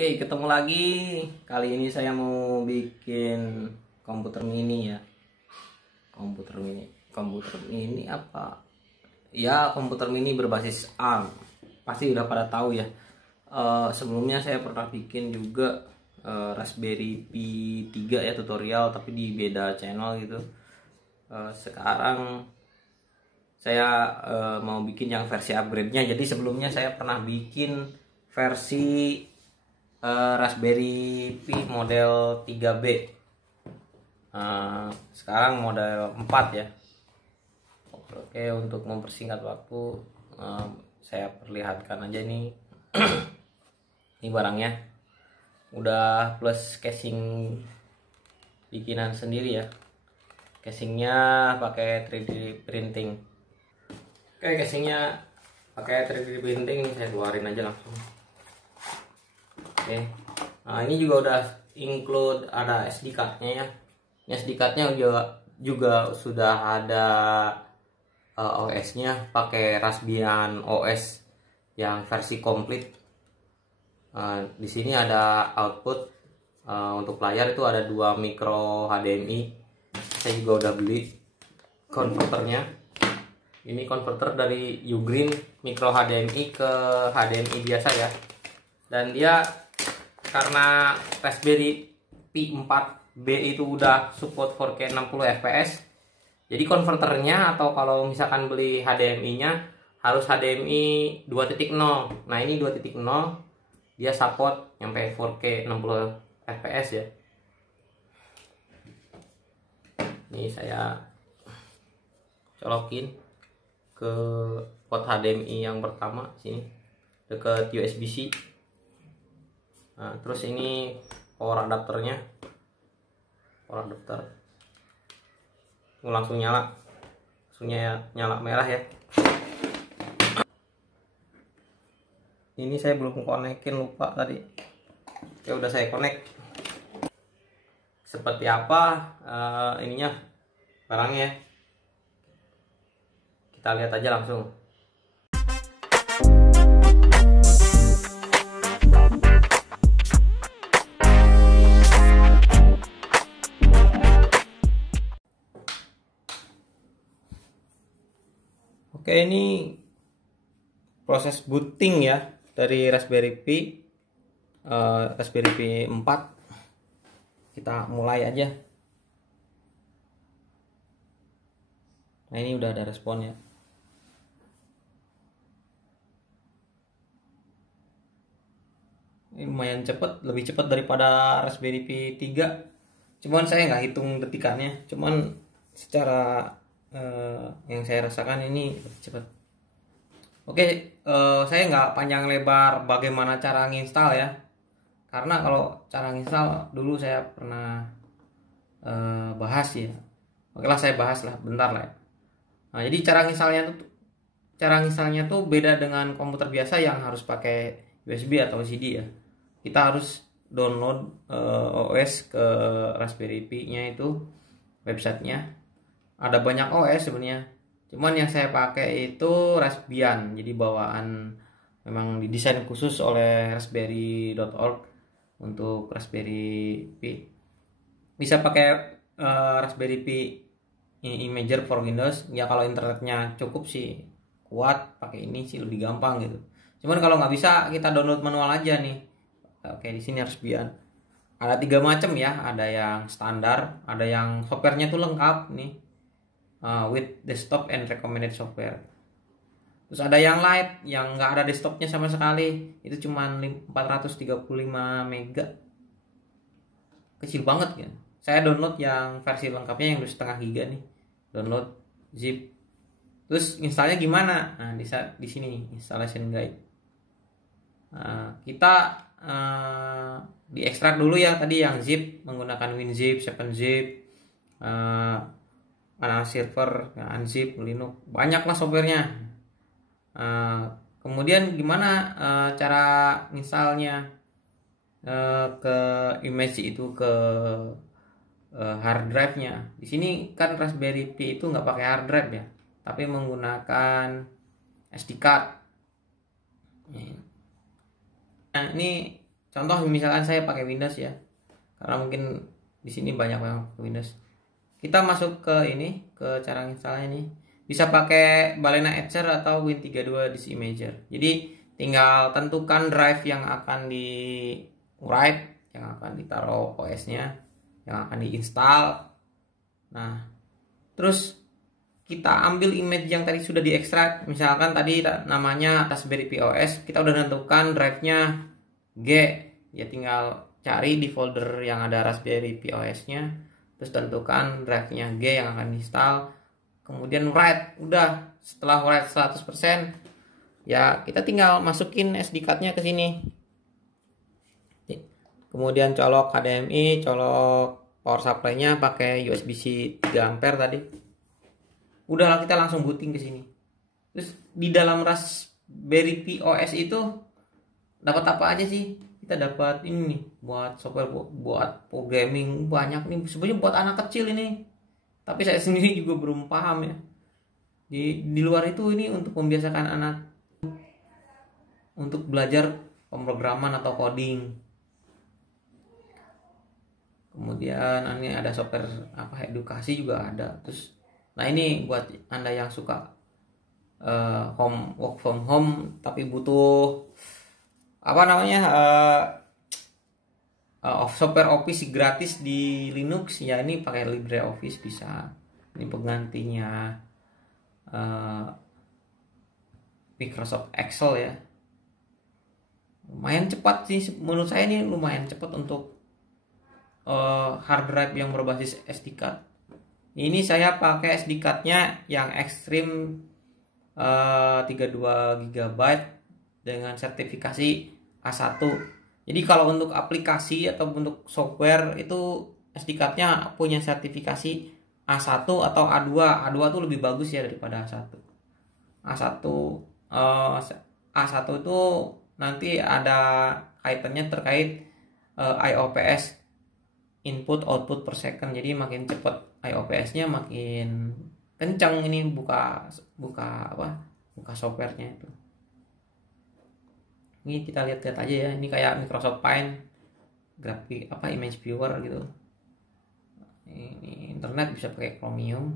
Oke, ketemu lagi. Kali ini saya mau bikin komputer mini ya. Komputer mini apa? Ya, komputer mini berbasis ARM. Pasti udah pada tahu ya. Sebelumnya saya pernah bikin juga Raspberry Pi 3 ya, tutorial, tapi di beda channel gitu. Sekarang saya mau bikin yang versi upgrade-nya. Jadi sebelumnya saya pernah bikin versi Raspberry Pi model 3B. Sekarang model 4 ya. Oke, untuk mempersingkat waktu saya perlihatkan aja nih. Ini barangnya udah plus casing bikinan sendiri ya. Casingnya pakai 3D printing. Oke, casingnya pakai 3D printing. Saya keluarin aja langsung. Oke, nah ini juga udah include ada SD card-nya ya. Ini SD card-nya juga sudah ada OS-nya, pakai Raspbian OS yang versi komplit. Di sini ada output untuk layar itu ada 2 micro HDMI. Saya juga udah beli konverternya. Ini konverter dari Ugreen micro HDMI ke HDMI biasa ya. Dan dia karena Raspberry Pi 4B itu udah support 4K 60 fps. Jadi konverternya atau kalau misalkan beli HDMI-nya harus HDMI 2.0. Nah, ini 2.0 dia support sampai 4K 60 fps ya. Ini saya colokin ke port HDMI yang pertama sini dekat USB-C. Nah, terus ini power adapternya, langsung nyala, nyala merah ya. Ini saya belum konekin, lupa tadi. Oke, udah saya connect. Seperti apa ininya barangnya? Kita lihat aja langsung. Oke, ini proses booting ya dari Raspberry Pi 4. Kita mulai aja. Nah, ini udah ada responnya. Ini lumayan cepat, lebih cepat daripada Raspberry Pi 3. Cuman saya nggak hitung detikannya, cuman secara yang saya rasakan ini cepat. Oke, saya nggak panjang lebar bagaimana cara nginstal ya, karena kalau cara nginstal dulu saya pernah bahas ya. Oke lah, saya bahas lah bentar lah ya. Nah, jadi cara nginstalnya tuh beda dengan komputer biasa yang harus pakai USB atau CD ya. Kita harus download OS ke Raspberry Pi-nya, itu websitenya. Ada banyak OS sebenarnya, cuman yang saya pakai itu Raspbian, jadi bawaan memang didesain khusus oleh raspberry.org untuk Raspberry Pi. Bisa pakai Raspberry Pi Imager for Windows ya, kalau internetnya cukup sih, kuat, pakai ini sih lebih gampang gitu. Cuman kalau nggak bisa, kita download manual aja nih. Oke, di sini Raspbian ada 3 macam ya, ada yang standar, ada yang softwarenya tuh lengkap nih. With desktop and recommended software. Terus ada yang light, yang nggak ada desktopnya sama sekali, itu cuma 435 mega, kecil banget kan. Saya download yang versi lengkapnya yang 2,5 giga nih, download zip. Terus installnya gimana? Nah, di sini nih, installation guide. Kita diekstrak dulu ya tadi yang zip menggunakan WinZip, 7zip, server, unzip, Linux, banyak lah softwarenya. Kemudian gimana cara installnya ke image itu, ke hard drive-nya. Di sini kan Raspberry Pi itu nggak pakai hard drive ya, tapi menggunakan SD card. Nah, ini contoh misalkan saya pakai Windows ya, karena mungkin di sini banyak yang pakai Windows. Kita masuk ke ini, ke cara installnya nih. Bisa pakai Balena Etcher atau Win32 Disk Imager. Jadi tinggal tentukan drive yang akan di write, yang akan ditaruh OS-nya, yang akan diinstal. Nah, terus kita ambil image yang tadi sudah diekstrak. Misalkan tadi namanya Raspberry Pi OS, kita udah tentukan drive-nya G. Ya tinggal cari di folder yang ada Raspberry Pi OS-nya, terus tentukan drive-nya G yang akan diinstal. Kemudian write, udah setelah write 100%, ya kita tinggal masukin SD card-nya ke sini. Kemudian colok HDMI, colok power supply-nya pakai USB-C 3 ampere tadi. Udahlah, kita langsung booting ke sini. Terus di dalam Raspberry Pi OS itu dapat apa aja sih? Kita dapat ini nih, buat software, buat programming banyak nih. Sebenarnya buat anak kecil ini. Tapi saya sendiri juga belum paham ya. Di luar itu ini untuk membiasakan anak untuk belajar pemrograman atau coding. Kemudian ini ada software apa edukasi juga ada. Terus nah ini buat Anda yang suka work from home tapi butuh apa namanya software Office gratis di Linux, ya ini pakai LibreOffice bisa. Ini penggantinya Microsoft Excel ya. Lumayan cepat sih menurut saya, ini lumayan cepat untuk hard drive yang berbasis SD card. Ini saya pakai SD card-nya yang Extreme 32 GB dengan sertifikasi A1. Jadi kalau untuk aplikasi atau untuk software itu SD card-nya punya sertifikasi A1 atau A2. A2 tuh lebih bagus ya daripada A1. A1 itu nanti ada kaitannya terkait IOPS, input output per second. Jadi makin cepat IOPS-nya makin kencang ini buka software-nya itu. Ini kita lihat-lihat aja ya. Ini kayak Microsoft Paint, grafik image viewer gitu. Ini internet bisa pakai Chromium.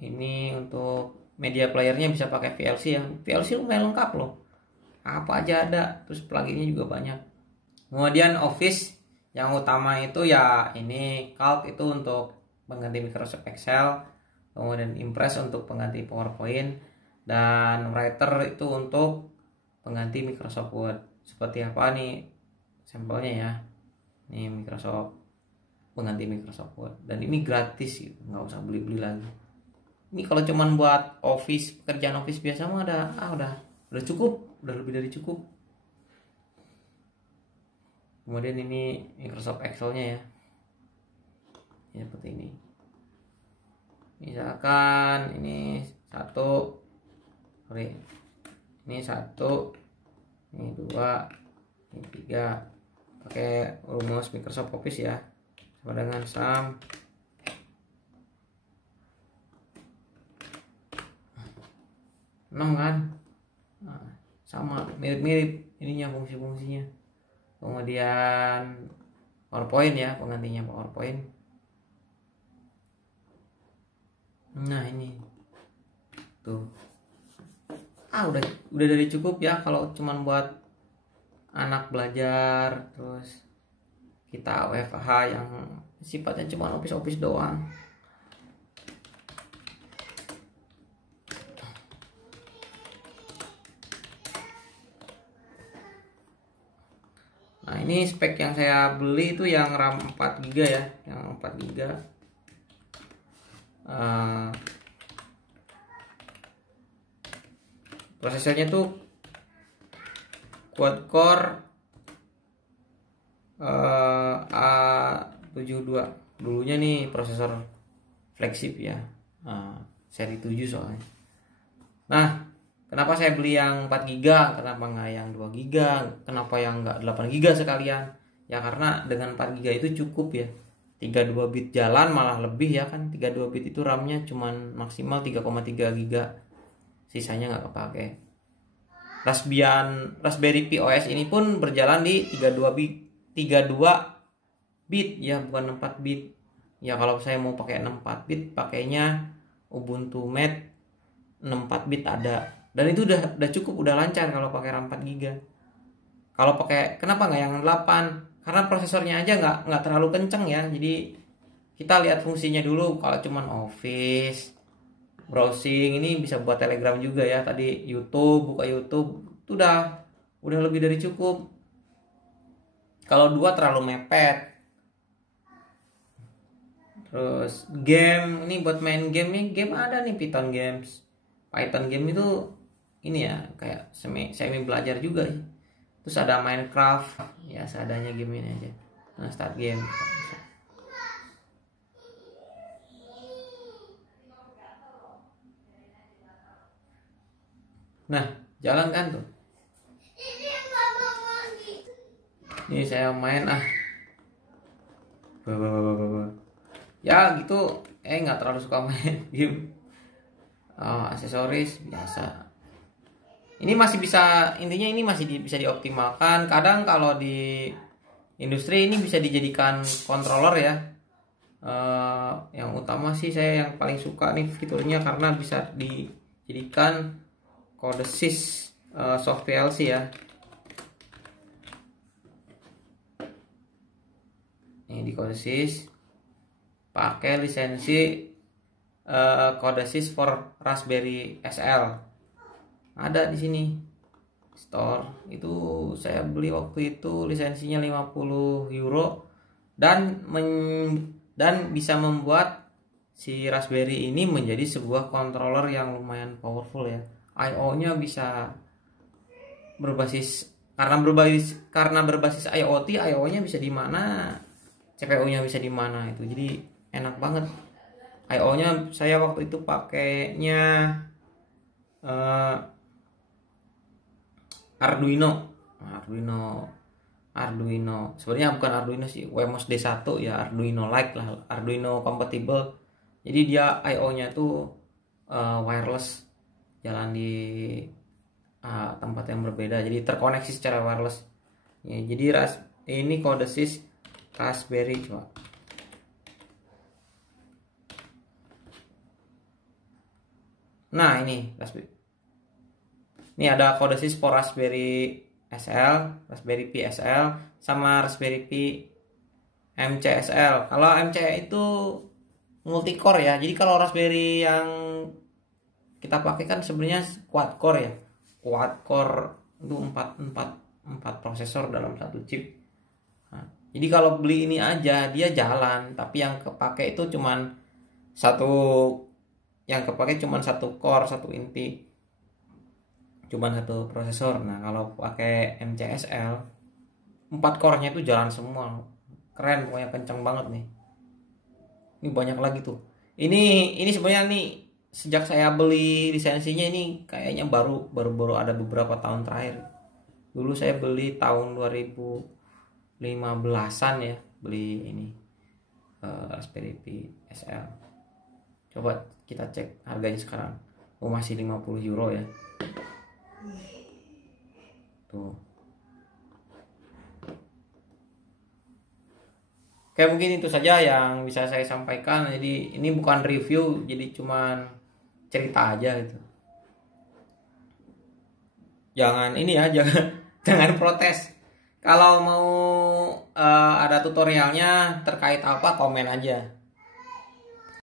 Ini untuk media playernya bisa pakai VLC ya. VLC lumayan lengkap loh. Apa aja ada. Terus pluginnya juga banyak. Kemudian Office yang utama itu ya ini Calc itu untuk pengganti Microsoft Excel. Kemudian Impress untuk pengganti PowerPoint. Dan Writer itu untuk pengganti Microsoft Word. Seperti apa nih sampelnya ya. Ini pengganti Microsoft Word. Dan ini gratis gitu, nggak usah beli-beli lagi. Ini kalau cuman buat Office, pekerjaan Office biasa mah udah cukup, udah lebih dari cukup. Kemudian ini Microsoft Excel-nya ya. Ya seperti ini. Misalkan ini ini 1, ini 2, ini 3. Pakai rumus Microsoft Office ya, sama dengan sum kan. Nah, sama mirip-mirip ininya fungsi-fungsinya. Kemudian PowerPoint ya, penggantinya PowerPoint. Nah ini tuh, udah dari cukup ya kalau cuman buat anak belajar. Terus kita WFH yang sifatnya cuma office doang. Nah ini spek yang saya beli itu yang RAM 4 GB ya, yang 4 GB. Prosesornya tuh quad core A72. Dulunya nih prosesor flagship ya, seri 7 soalnya. Nah, kenapa saya beli yang 4 GB? Kenapa nggak yang 2 GB? Kenapa yang nggak 8 GB sekalian? Ya karena dengan 4 GB itu cukup ya. 32 bit jalan malah lebih ya kan. 32 bit itu RAM-nya cuman maksimal 3,3 GB. Sisanya nggak kepake. Raspberry Pi OS ini pun berjalan di 32 bit ya, bukan 4 bit. Ya kalau saya mau pakai 64 bit pakainya Ubuntu Mate 64 bit ada. Dan itu udah cukup, udah lancar kalau pakai RAM 4 GB. Kalau pakai, kenapa nggak yang 8? Karena prosesornya aja nggak terlalu kenceng ya. Jadi kita lihat fungsinya dulu. Kalau cuman Office, browsing, ini bisa buat Telegram juga ya. Tadi YouTube, buka YouTube itu udah lebih dari cukup. Kalau 2 terlalu mepet. Terus game, ini buat main game nih, game ada nih Python Games. Python game itu ini ya kayak semi belajar juga ya. Terus ada Minecraft, ya seadanya game ini aja. Nah, start game. Nah, jalan kan tuh. Ini saya main ya gitu, nggak terlalu suka main game. Aksesoris biasa. Ini masih bisa, intinya ini masih bisa dioptimalkan. Kadang kalau di industri ini bisa dijadikan controller ya. Yang utama sih saya yang paling suka nih fiturnya karena bisa dijadikan kode sys soft PLC ya. Ini di kode sys pakai lisensi kode sys for Raspberry SL. Ada di sini store, itu saya beli waktu itu lisensinya 50 euro dan bisa membuat si Raspberry ini menjadi sebuah controller yang lumayan powerful ya. I/O-nya bisa berbasis karena berbasis IoT, I/O-nya bisa di mana, CPU-nya bisa di mana itu. Jadi enak banget. I/O-nya saya waktu itu pakainya Arduino. Sebenarnya bukan Arduino sih, Wemos D1 ya, Arduino like lah, Arduino compatible. Jadi dia I/O-nya tuh wireless, jalan di tempat yang berbeda. Jadi terkoneksi secara wireless. Ya, jadi ini kode sys Raspberry coba. Nah, ini Raspberry. Ini ada kode sys for Raspberry SL, Raspberry Pi SL, sama Raspberry Pi MCSL. Kalau MC itu multicore ya. Jadi kalau Raspberry yang kita pakai kan sebenarnya quad core ya. Quad core itu 4 prosesor dalam satu chip. Nah, jadi kalau beli ini aja dia jalan, tapi yang kepake itu cuman satu core, satu inti. Cuman satu prosesor. Nah, kalau pakai MCSL 4 core-nya itu jalan semua. Keren, pokoknya kenceng banget nih. Ini banyak lagi tuh. Ini sebenarnya nih sejak saya beli lisensinya ini kayaknya baru ada beberapa tahun terakhir. Dulu saya beli tahun 2015-an ya, beli ini Raspberry Pi SL. Coba kita cek harganya sekarang. Masih 50 euro ya. Tuh. Oke, mungkin itu saja yang bisa saya sampaikan. Jadi ini bukan review, jadi cuman cerita aja gitu. Jangan ini ya, jangan protes. Kalau mau ada tutorialnya terkait apa, komen aja.